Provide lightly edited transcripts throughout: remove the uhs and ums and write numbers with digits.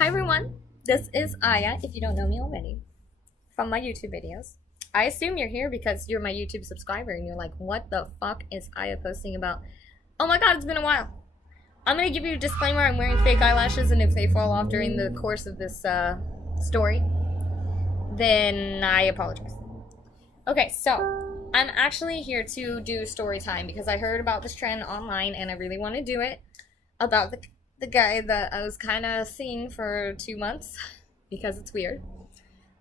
Hi everyone, this is Aya, if you don't know me already, from my YouTube videos. I assume you're here because you're my YouTube subscriber and you're like, what the fuck is Aya posting about? Oh my god, it's been a while. I'm gonna give you a disclaimer, I'm wearing fake eyelashes and if they fall off during the course of this story, then I apologize. Okay, so I'm actually here to do story time because I heard about this trend online and I really want to do it about the guy that I was kind of seeing for 2 months because it's weird.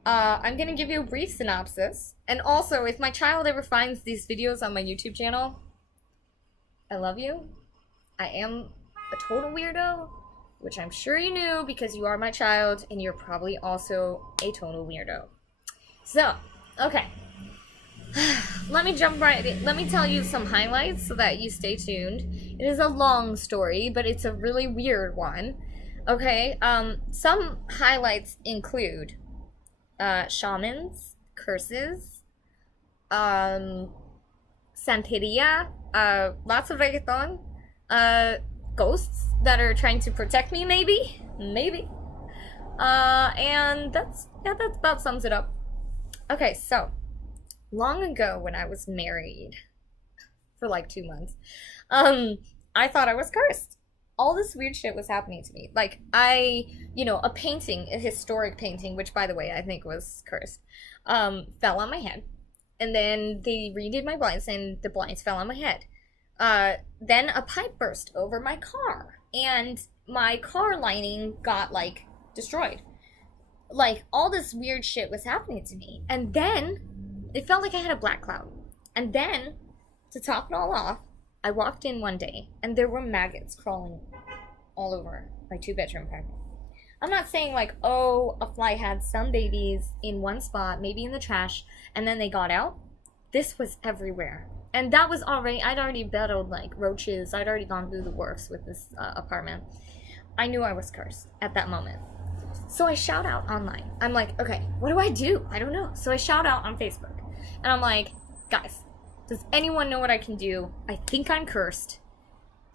I'm gonna give you a brief synopsis, and also if my child ever finds these videos on my YouTube channel, I love you. I am a total weirdo, which I'm sure you knew because you are my child and you're probably also a total weirdo. So, okay. Let me jump right in. Let me tell you some highlights so that you stay tuned. It is a long story, but it's a really weird one. Okay, some highlights include shamans, curses, santeria, lots of reggaeton, ghosts that are trying to protect me, maybe, and that about sums it up. Okay, so long ago when I was married for like 2 months, I thought I was cursed. All this weird shit was happening to me. Like, a painting, a historic painting, which by the way I think was cursed, fell on my head. And then they redid my blinds and the blinds fell on my head. Then a pipe burst over my car and my car lining got like destroyed. Like, all this weird shit was happening to me. And then it felt like I had a black cloud. And then, to top it all off, I walked in one day and there were maggots crawling all over my 2-bedroom apartment. I'm not saying like, oh, a fly had some babies in one spot, maybe in the trash, and then they got out. This was everywhere. And that was already, I'd already battled like roaches. I'd already gone through the works with this apartment. I knew I was cursed at that moment. So I shout out online. I'm like, okay, what do I do? I don't know. So I shout out on Facebook. And I'm like, guys, does anyone know what I can do? I think I'm cursed.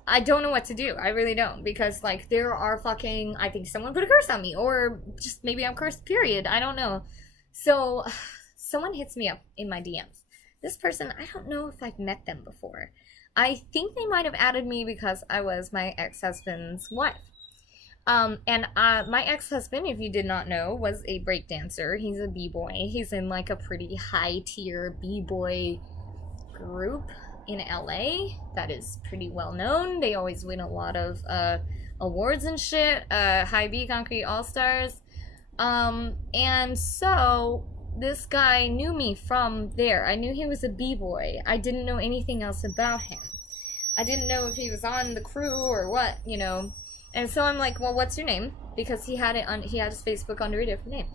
I don't know what to do. I really don't. Because, like, there are fucking... I think someone put a curse on me. Or just maybe I'm cursed, period. I don't know. So, someone hits me up in my DMs. This person, I don't know if I've met them before. I think they might have added me because I was my ex-husband's wife. My ex-husband, if you did not know, was a breakdancer. He's a b-boy. He's in like a pretty high-tier b-boy group in LA that is pretty well known. They always win a lot of awards and shit. High B Concrete All-Stars. And so this guy knew me from there. I knew he was a b-boy. I didn't know anything else about him. I didn't know if he was on the crew or what, you know. And so I'm like, well, what's your name? Because he had his Facebook under a different name.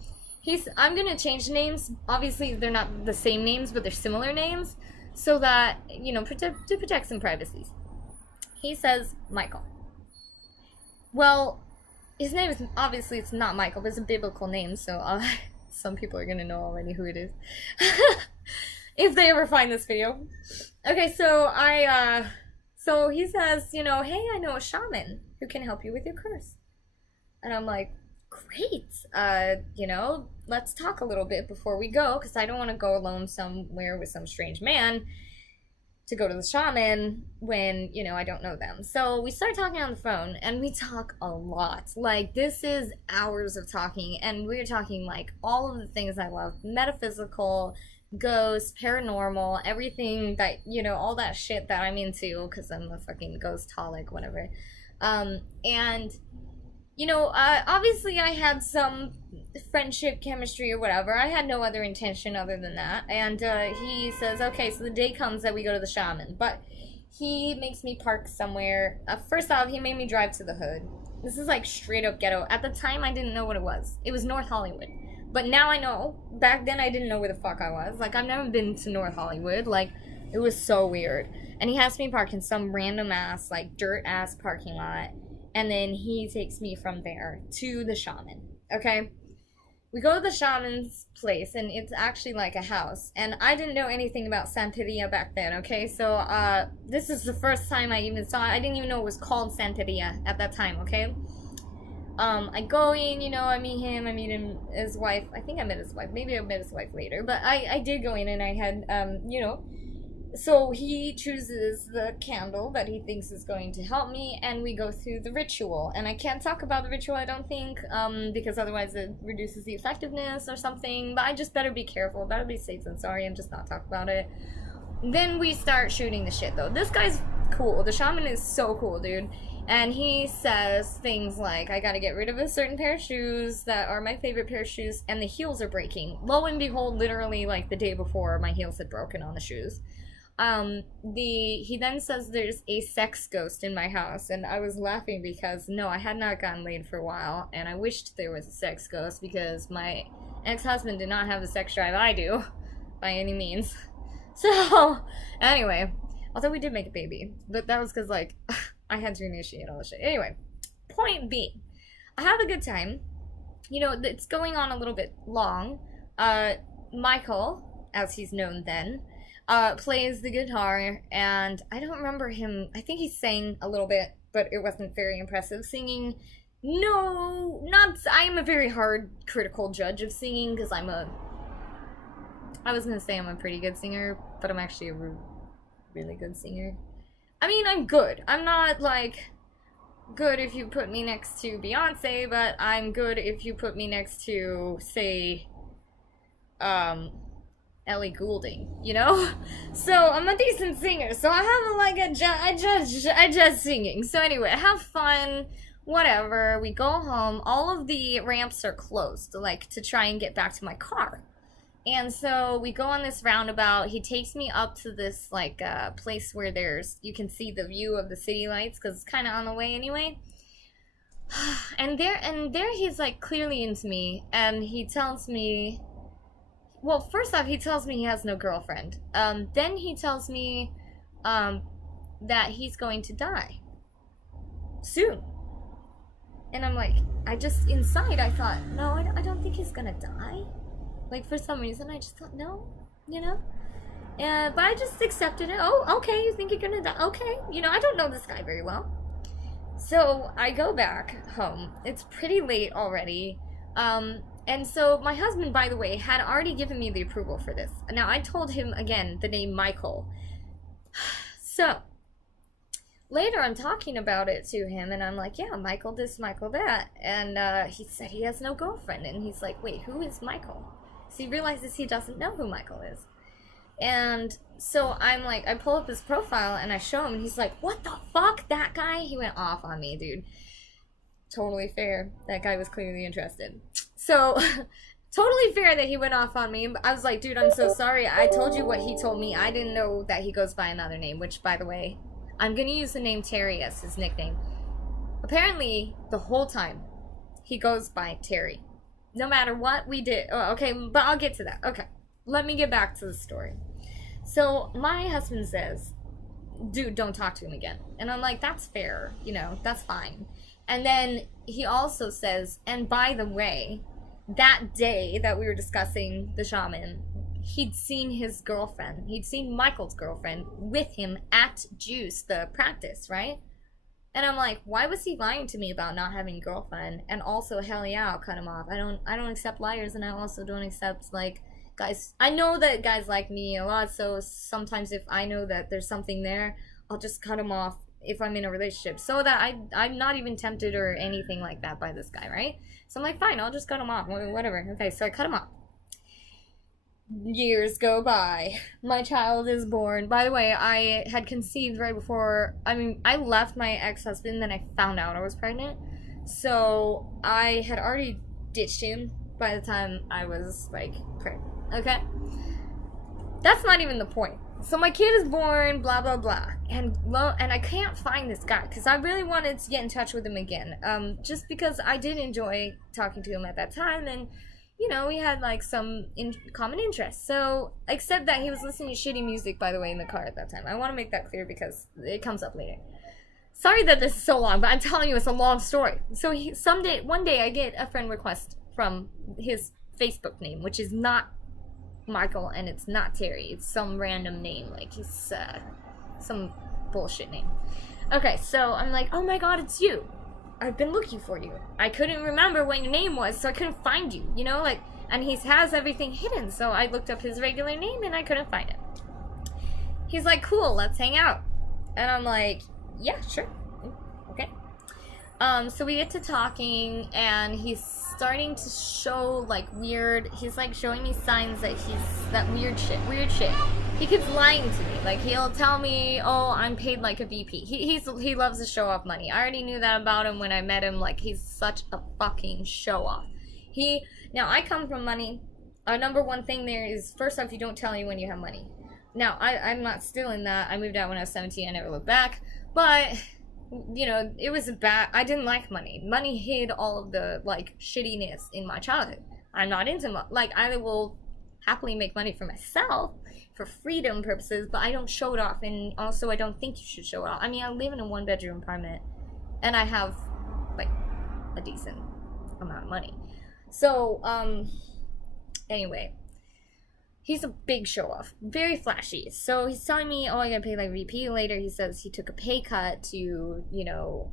I'm gonna change names. Obviously, they're not the same names, but they're similar names, so that, to protect some privacy. He says Michael. Well, his name is, obviously it's not Michael, but it's a biblical name, so some people are gonna know already who it is. If they ever find this video. Okay, so so he says, hey, I know a shaman who can help you with your curse. And I'm like, great, let's talk a little bit before we go, because I don't want to go alone somewhere with some strange man to go to the shaman when, I don't know them. So we start talking on the phone, and we talk a lot. Like, this is hours of talking, and we're talking, like, all of the things I love. Metaphysical, ghosts, paranormal, everything that, all that shit that I'm into, because I'm a fucking ghost-holic, whatever. Obviously I had some friendship, chemistry, or whatever. I had no other intention other than that. And he says, okay, so the day comes that we go to the shaman. But he makes me park somewhere. First off, he made me drive to the hood. This is like straight up ghetto. At the time, I didn't know what it was. It was North Hollywood. But now I know. Back then, I didn't know where the fuck I was. Like, I've never been to North Hollywood. Like, it was so weird. And he has me park in some random ass, like, dirt ass parking lot. And then he takes me from there to the shaman, okay? We go to the shaman's place, and it's actually like a house. And I didn't know anything about Santeria back then, okay? So, this is the first time I even saw it. I didn't even know it was called Santeria at that time, okay? I go in, I meet him, his wife. I think I met his wife. Maybe I met his wife later, but I did go in and I had, so he chooses the candle that he thinks is going to help me, and we go through the ritual. And I can't talk about the ritual, I don't think, because otherwise it reduces the effectiveness or something, but I just better be careful, better be safe than sorry, and just not talk about it. Then we start shooting the shit, though. This guy's cool. The shaman is so cool, dude. And he says things like, I gotta get rid of a certain pair of shoes that are my favorite pair of shoes, and the heels are breaking. Lo and behold, literally, like, the day before, my heels had broken on the shoes. He then says there's a sex ghost in my house, and I was laughing because, no, I had not gotten laid for a while, and I wished there was a sex ghost because my ex-husband did not have the sex drive I do, by any means. So, anyway, although we did make a baby, but that was because, like, I had to initiate all this shit. Anyway, point being, I have a good time. It's going on a little bit long. Michael, as he's known then, plays the guitar, and I don't remember him. I think he sang a little bit, but it wasn't very impressive. Singing, no, not. I am a very hard critical judge of singing because I was gonna say I'm a pretty good singer, but I'm actually a really good singer. I'm good. I'm not, like, good if you put me next to Beyonce, but I'm good if you put me next to, say, Ellie Goulding, So, I'm a decent singer, so I have, I judge singing. So anyway, I have fun, whatever, we go home, all of the ramps are closed, like, to try and get back to my car. And so we go on this roundabout. He takes me up to this, like, place where you can see the view of the city lights, because it's kind of on the way anyway. And there he's, like, clearly into me, and he tells me, well, first off, he tells me he has no girlfriend. Then he tells me, that he's going to die soon. And I'm like, inside, I thought, no, I don't think he's gonna die. Like, for some reason, I just thought, no, but I just accepted it. Oh, okay, you think you're gonna die? Okay, I don't know this guy very well. So, I go back home. It's pretty late already. And so, my husband, by the way, had already given me the approval for this. Now, I told him, again, the name Michael. So, later I'm talking about it to him, and I'm like, yeah, Michael this, Michael that. And he said he has no girlfriend. And he's like, wait, who is Michael? So he realizes he doesn't know who Michael is. And so I'm like, I pull up his profile and I show him, and he's like, what the fuck? That guy? He went off on me, dude. Totally fair. That guy was clearly interested. So, totally fair that he went off on me. I was like, dude, I'm so sorry. I told you what he told me. I didn't know that he goes by another name, which, by the way, I'm going to use the name Terry as his nickname. Apparently, the whole time, he goes by Terry. No matter what we did. Oh, okay, but I'll get to that. Okay, let me get back to the story. So, my husband says, dude, don't talk to him again. And I'm like, that's fair. That's fine. And then he also says, and by the way, that day that we were discussing the shaman, he'd seen his girlfriend. He'd seen Michael's girlfriend with him at Juice, the practice, right? And I'm like, why was he lying to me about not having a girlfriend? And also, hell yeah, I'll cut him off. I don't accept liars, and I also don't accept, like, guys. I know that guys like me a lot, so sometimes if I know that there's something there, I'll just cut him off if I'm in a relationship, so that I'm not even tempted or anything like that by this guy, right? So I'm like, fine, I'll just cut him off, whatever. Okay, so I cut him off. Years go by. My child is born. By the way, I had conceived right before. I left my ex-husband, then I found out I was pregnant. So I had already ditched him by the time I was, like, pregnant. Okay? That's not even the point. So my kid is born, blah, blah, blah. And I can't find this guy, because I really wanted to get in touch with him again. Just because I did enjoy talking to him at that time, and we had, like, some common interests. So, except that he was listening to shitty music, by the way, in the car at that time. I want to make that clear because it comes up later. Sorry that this is so long, but I'm telling you, it's a long story. So, one day, I get a friend request from his Facebook name, which is not Michael, and it's not Terry. It's some random name. Like, he's, some bullshit name. Okay, so I'm like, oh my god, it's you. I've been looking for you. I couldn't remember what your name was, so I couldn't find you, you know, like, and he has everything hidden, so I looked up his regular name and I couldn't find it. He's like, cool, let's hang out. And I'm like, yeah, sure. Okay. So we get to talking, and he's starting to show, like, he's, like, showing me signs that he's, that weird shit. He keeps lying to me. Like, he'll tell me, oh, I'm paid like a VP. He loves to show off money. I already knew that about him when I met him. Like, he's such a fucking show-off. Now, I come from money. Our number one thing there is, first off, you don't tell anyone you have money. Now, I'm not stealing that. I moved out when I was 17. I never looked back. But, you know, it was I didn't like money. Money hid all of the, like, shittiness in my childhood. I'm not into like, I will happily make money for myself for freedom purposes, but I don't show it off. And also, I don't think you should show it off. I mean, I live in a 1-bedroom apartment, and I have, like, a decent amount of money. So, anyway, he's a big show-off, very flashy. So he's telling me, oh, I gotta pay like VP. Later, he says he took a pay cut to, you know,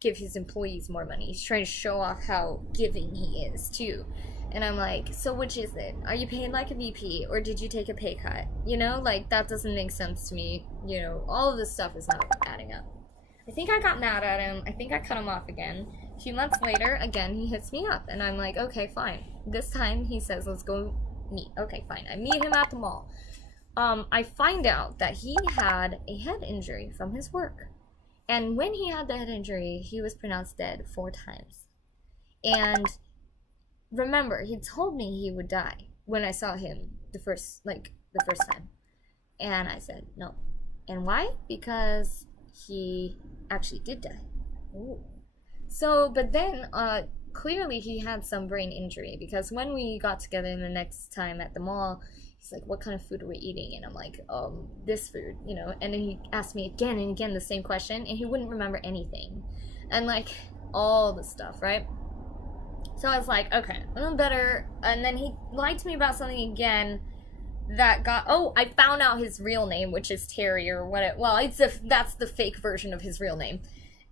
give his employees more money. He's trying to show off how giving he is, too. And I'm like, so which is it? Are you paid like a VP, or did you take a pay cut? You know, like, that doesn't make sense to me. You know, all of this stuff is not adding up. I think I got mad at him. I think I cut him off again. A few months later, again, he hits me up. And I'm like, okay, fine. This time, he says, let's go meet. Okay, fine. I meet him at the mall. I find out that he had a head injury from his work. And when he had the head injury, he was pronounced dead 4 times. And remember, he told me he would die when I saw him the first time. And I said, no. And why? Because he actually did die. Ooh. So, but then, clearly he had some brain injury, because when we got together the next time at the mall, he's like, what kind of food are we eating? And I'm like, this food, you know. And then he asked me again and again the same question, and he wouldn't remember anything. And, like, all the stuff, right? So I was like, okay, I'm better. And then he lied to me about something again that I found out his real name, which is Terry, or what that's the fake version of his real name.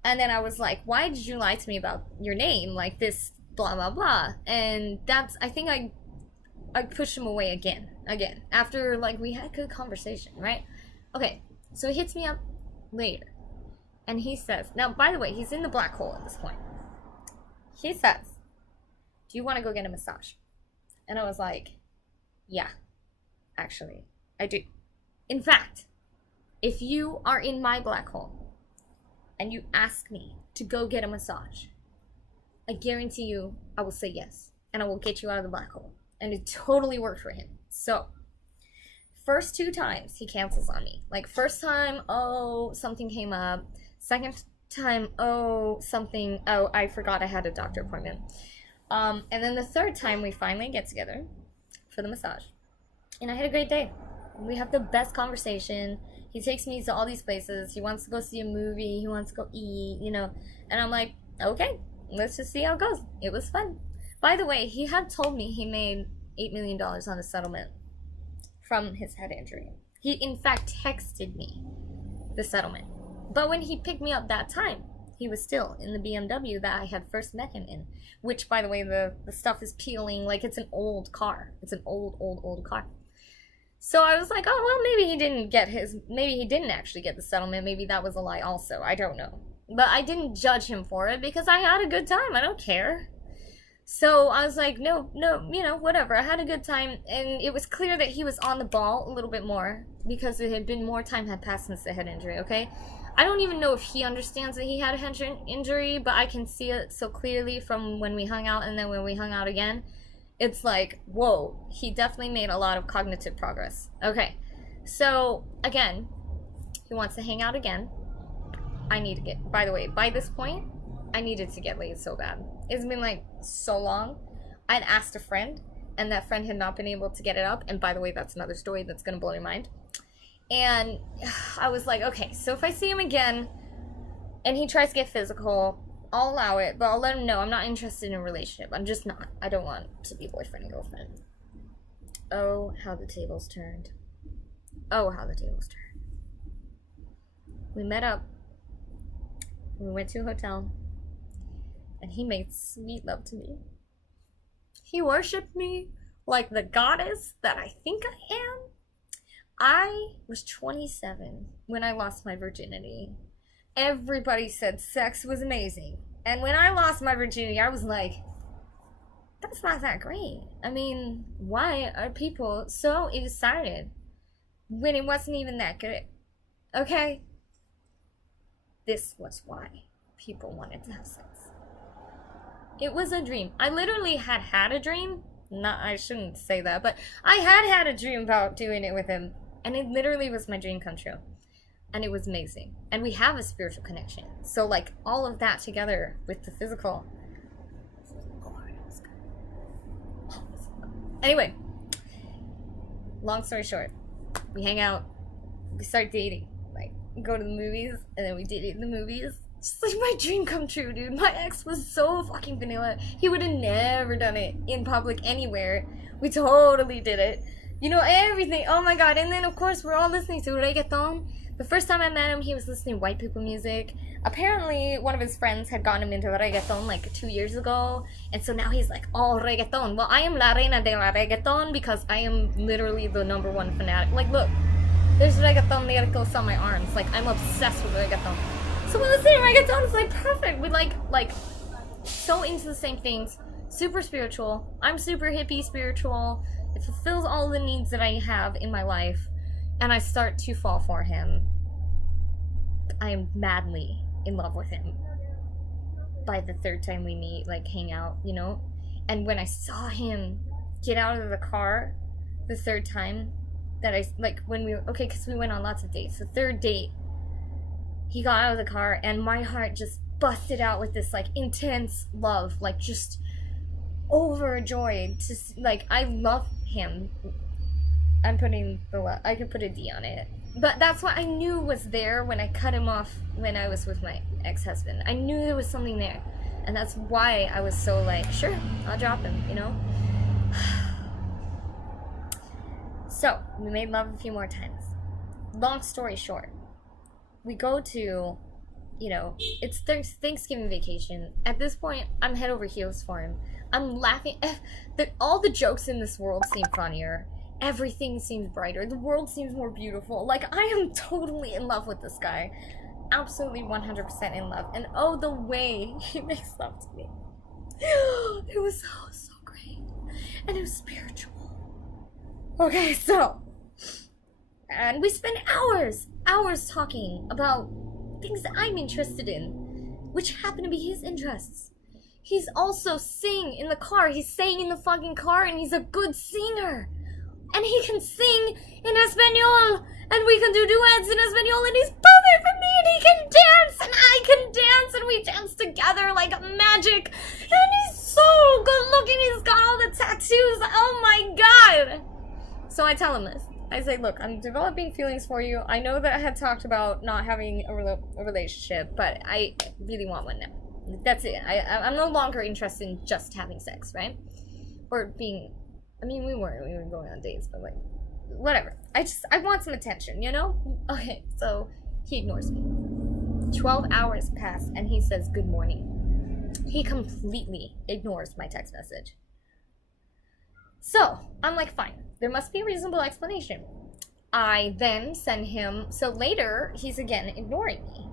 And then I was like, why did you lie to me about your name? Like, this, blah, blah, blah. And I think I pushed him away again, after, like, we had a good conversation, right? Okay, so he hits me up later. And he says, now, by the way, he's in the black hole at this point. He says, do you want to go get a massage? And I was like, yeah, actually, I do. In fact, if you are in my black hole, and you ask me to go get a massage, I guarantee you I will say yes, and I will get you out of the black hole. And it totally worked for him. So, first 2 times he cancels on me. Like, first time, oh, something came up. Second time, oh, I forgot I had a doctor appointment. And then the third time we finally get together for the massage. And I had a great day. We have the best conversation. He takes me to all these places. He wants to go see a movie. He wants to go eat, you know. And I'm like, okay, let's just see how it goes. It was fun. By the way, he had told me he made $8 million on a settlement from his head injury. He, in fact, texted me the settlement. But when he picked me up that time, he was still in the BMW that I had first met him in. Which, by the way, the stuff is peeling like it's an old car. It's an old car. So I was like, oh, well, maybe he didn't actually get the settlement. Maybe that was a lie also. I don't know. But I didn't judge him for it because I had a good time. I don't care. So I was like, no, you know, whatever. I had a good time. And it was clear that he was on the ball a little bit more because more time had passed since the head injury, okay? I don't even know if he understands that he had a head injury, but I can see it so clearly from when we hung out and then when we hung out again. It's like, whoa, he definitely made a lot of cognitive progress. Okay, so, again, he wants to hang out again. By the way, by this point, I needed to get laid so bad. It's been, like, so long. I'd asked a friend, and that friend had not been able to get it up. And by the way, that's another story that's gonna blow your mind. And I was like, okay, so if I see him again, and he tries to get physical, I'll allow it, but I'll let him know I'm not interested in a relationship. I'm just not. I don't want to be boyfriend and girlfriend. Oh, how the tables turned. Oh, how the tables turned. We met up. We went to a hotel. and he made sweet love to me. He worshipped me like the goddess that I think I am. I was 27 when I lost my virginity. Everybody said sex was amazing. And when I lost my virginity, I was like, that's not that great. I mean, why are people so excited when it wasn't even that good? Okay? This was why people wanted to have sex. It was a dream. I literally had a dream. I shouldn't say that, but I had a dream about doing it with him. And it literally was my dream come true. And it was amazing. And we have a spiritual connection. So, like, all of that together with the physical. Anyway, long story short, we hang out, we start dating, like, go to the movies, and then we date in the movies. Just like my dream come true, dude. My ex was so fucking vanilla. He would have never done it in public anywhere. We totally did it. You know, everything. Oh my god. And then, of course, we're all listening to reggaeton. The first time I met him, he was listening to white people music. Apparently, one of his friends had gotten him into reggaeton like 2 years ago. And so now he's like, oh, reggaeton. Well, I am la reina de la reggaeton because I am literally the #1 fanatic. Like, look, there's reggaeton lyricals on my arms. Like, I'm obsessed with reggaeton. So when listening to reggaeton, it's like perfect. We like so into the same things. Super spiritual. I'm super hippie spiritual. It fulfills all the needs that I have in my life. And I start to fall for him. I am madly in love with him. By the third time we meet, like, hang out, you know? And when I saw him get out of the car the third time that I, like, when we, okay, because we went on lots of dates. The third date, he got out of the car and my heart just busted out with this, like, intense love. Like, just overjoyed. Just, like, I love him. I'm putting I could put a D on it. But that's what I knew was there when I cut him off when I was with my ex-husband. I knew there was something there. And that's why I was so like, sure, I'll drop him, you know? So, we made love a few more times. Long story short, we go to, you know, it's Thanksgiving vacation. At this point, I'm head over heels for him. I'm laughing. All the jokes in this world seem funnier. Everything seems brighter. The world seems more beautiful. Like, I am totally in love with this guy. Absolutely 100% in love. And oh, the way he makes love to me. It was so great. And it was spiritual. Okay, so. And we spent hours talking about things that I'm interested in, which happen to be his interests. He's also sing in the car. He's singing in the fucking car, and he's a good singer. And he can sing in Espanol, and we can do duets in Espanol, and he's perfect for me, and he can dance, and I can dance, and we dance together like magic. And he's so good looking. He's got all the tattoos. Oh my god. So I tell him this. I say, look, I'm developing feelings for you. I know that I had talked about not having a relationship, but I really want one now. That's it. I'm no longer interested in just having sex, right? Or being... I mean, we were going on dates, but, like, whatever. I want some attention, you know? Okay, so he ignores me. 12 hours pass, and he says good morning. He completely ignores my text message. So, I'm like, fine. There must be a reasonable explanation. I then send him... So later, he's again ignoring me.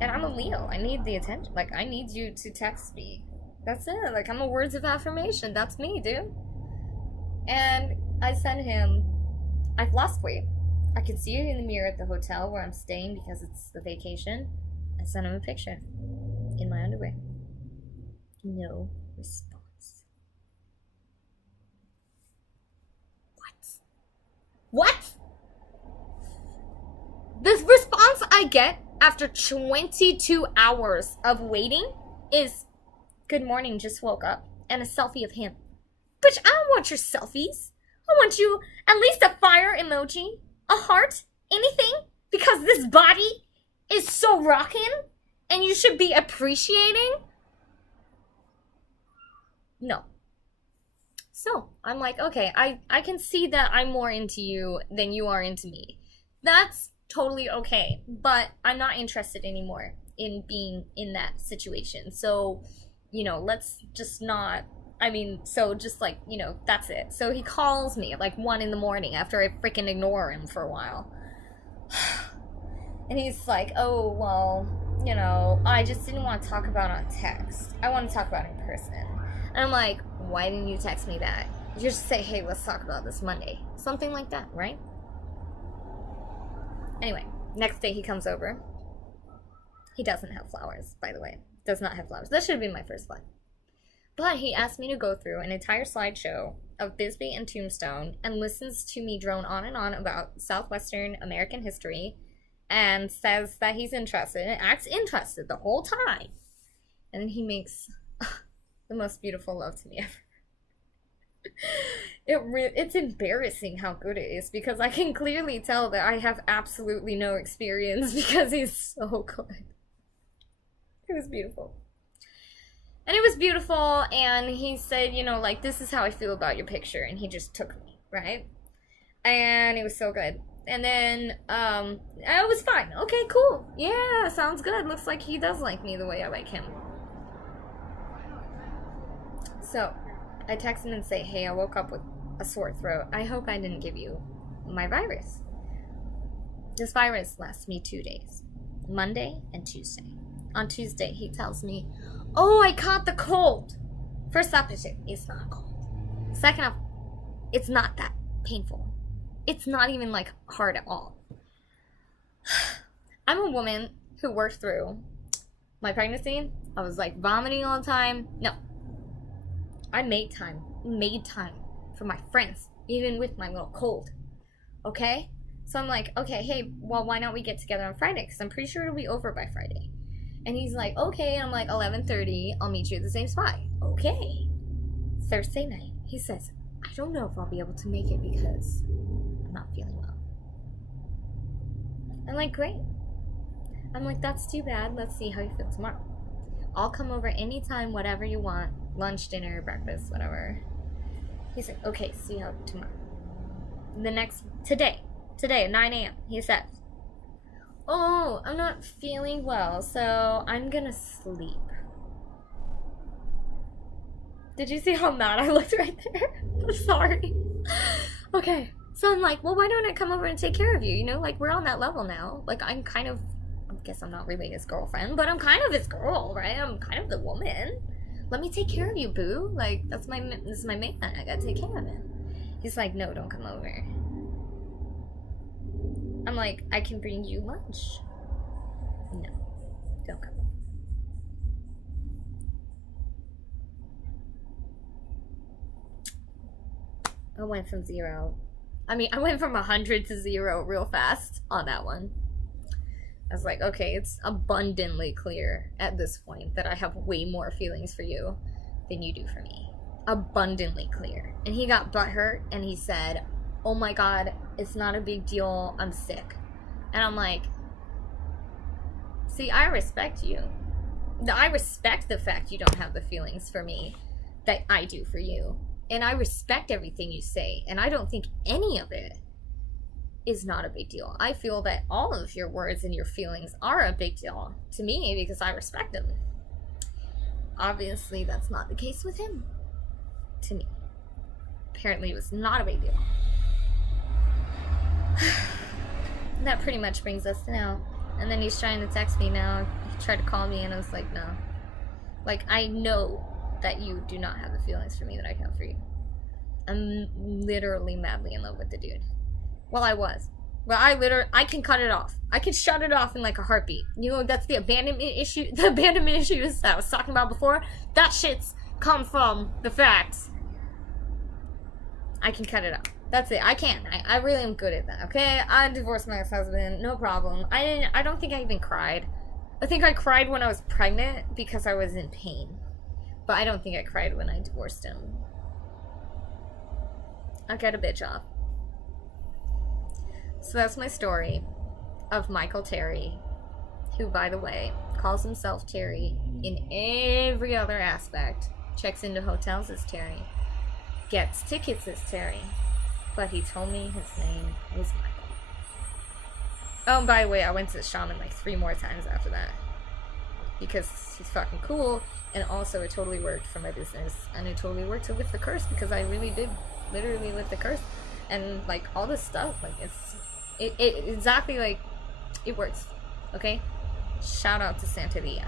And I'm a Leo. I need the attention. Like, I need you to text me. That's it. Like, I'm a words of affirmation. That's me, dude. And I sent him, I've lost weight. I could see it in the mirror at the hotel where I'm staying because it's the vacation. I sent him a picture in my underwear. No response. What? The response I get after 22 hours of waiting is, good morning, just woke up, and a selfie of him. Bitch, I don't want your selfies. I want you at least a fire emoji, a heart, anything, because this body is so rockin' and you should be appreciating. No. So, I'm like, okay, I can see that I'm more into you than you are into me. That's totally okay, but I'm not interested anymore in being in that situation. So, you know, let's just not, I mean, so just like, you know, that's it. So he calls me at like 1 in the morning after I freaking ignore him for a while. And he's like, oh, well, you know, I just didn't want to talk about it on text. I want to talk about it in person. And I'm like, why didn't you text me that? You just say, hey, let's talk about this Monday. Something like that, right? Anyway, next day he comes over. He doesn't have flowers, by the way. Does not have flowers. That should have been my first flag. But he asked me to go through an entire slideshow of Bisbee and Tombstone and listens to me drone on and on about Southwestern American history and says that he's interested and acts interested the whole time. And then he makes the most beautiful love to me ever. It's embarrassing how good it is because I can clearly tell that I have absolutely no experience because he's so good. It was beautiful. And it was beautiful, and he said, you know, like, this is how I feel about your picture, and he just took me, right? And it was so good. And then, it was fine. Okay, cool. Yeah, sounds good. Looks like he does like me the way I like him. So, I text him and say, hey, I woke up with a sore throat. I hope I didn't give you my virus. This virus lasts me 2 days. Monday and Tuesday. On Tuesday, he tells me, oh, I caught the cold. First off, it's not cold. Second off, it's not that painful. It's not even, like, hard at all. I'm a woman who worked through my pregnancy. I was, like, vomiting all the time. No. I made time for my friends, even with my little cold. Okay? So I'm like, okay, hey, well, why don't we get together on Friday? Because I'm pretty sure it'll be over by Friday. And he's like, okay. And I'm like, 11:30, I'll meet you at the same spot. Okay. Thursday night, he says, I don't know if I'll be able to make it because I'm not feeling well. I'm like, great. I'm like, that's too bad. Let's see how you feel tomorrow. I'll come over anytime, whatever you want. Lunch, dinner, breakfast, whatever. He's like, okay, see how tomorrow. Today at 9 a.m., he says, oh, I'm not feeling well, so I'm gonna sleep. Did you see how mad I looked right there? I'm sorry. Okay, so I'm like, well, why don't I come over and take care of you? You know, like, we're on that level now. Like, I guess I'm not really his girlfriend, but I'm kind of his girl, right? I'm kind of the woman. Let me take care of you, boo. Like, this is my man. I gotta take care of him. He's like, no, don't come over. I'm like, I can bring you lunch. No, don't come. I went from 100 to 0 real fast on that one. I was like, okay, it's abundantly clear at this point that I have way more feelings for you than you do for me. Abundantly clear. And he got butthurt and he said, oh my God, it's not a big deal, I'm sick. And I'm like, see, I respect you. I respect the fact you don't have the feelings for me that I do for you. And I respect everything you say. And I don't think any of it is not a big deal. I feel that all of your words and your feelings are a big deal to me because I respect them. Obviously, that's not the case with him. To me. Apparently, it was not a big deal. That pretty much brings us to now. And then he's trying to text me now. He tried to call me and I was like, no. Like, I know that you do not have the feelings for me that I have for you. I'm literally madly in love with the dude. Well, I was. Well, I can cut it off. I can shut it off in like a heartbeat. You know, that's the abandonment issue. The abandonment issues that I was talking about before. That shit's come from the facts. I can cut it off. That's it. I can. I really am good at that, okay? I divorced my ex-husband. No problem. I don't think I even cried. I think I cried when I was pregnant because I was in pain. But I don't think I cried when I divorced him. I'll get a bitch off. So that's my story of Michael Terry, who, by the way, calls himself Terry in every other aspect. Checks into hotels as Terry. Gets tickets as Terry. But he told me his name was Michael. Oh, and by the way, I went to the shaman like 3 more times after that. because he's fucking cool, and also it totally worked for my business, and it totally worked to lift the curse, because I really did literally lift the curse, and like all this stuff, like it exactly, like, it works. Okay, shout out to Santeria.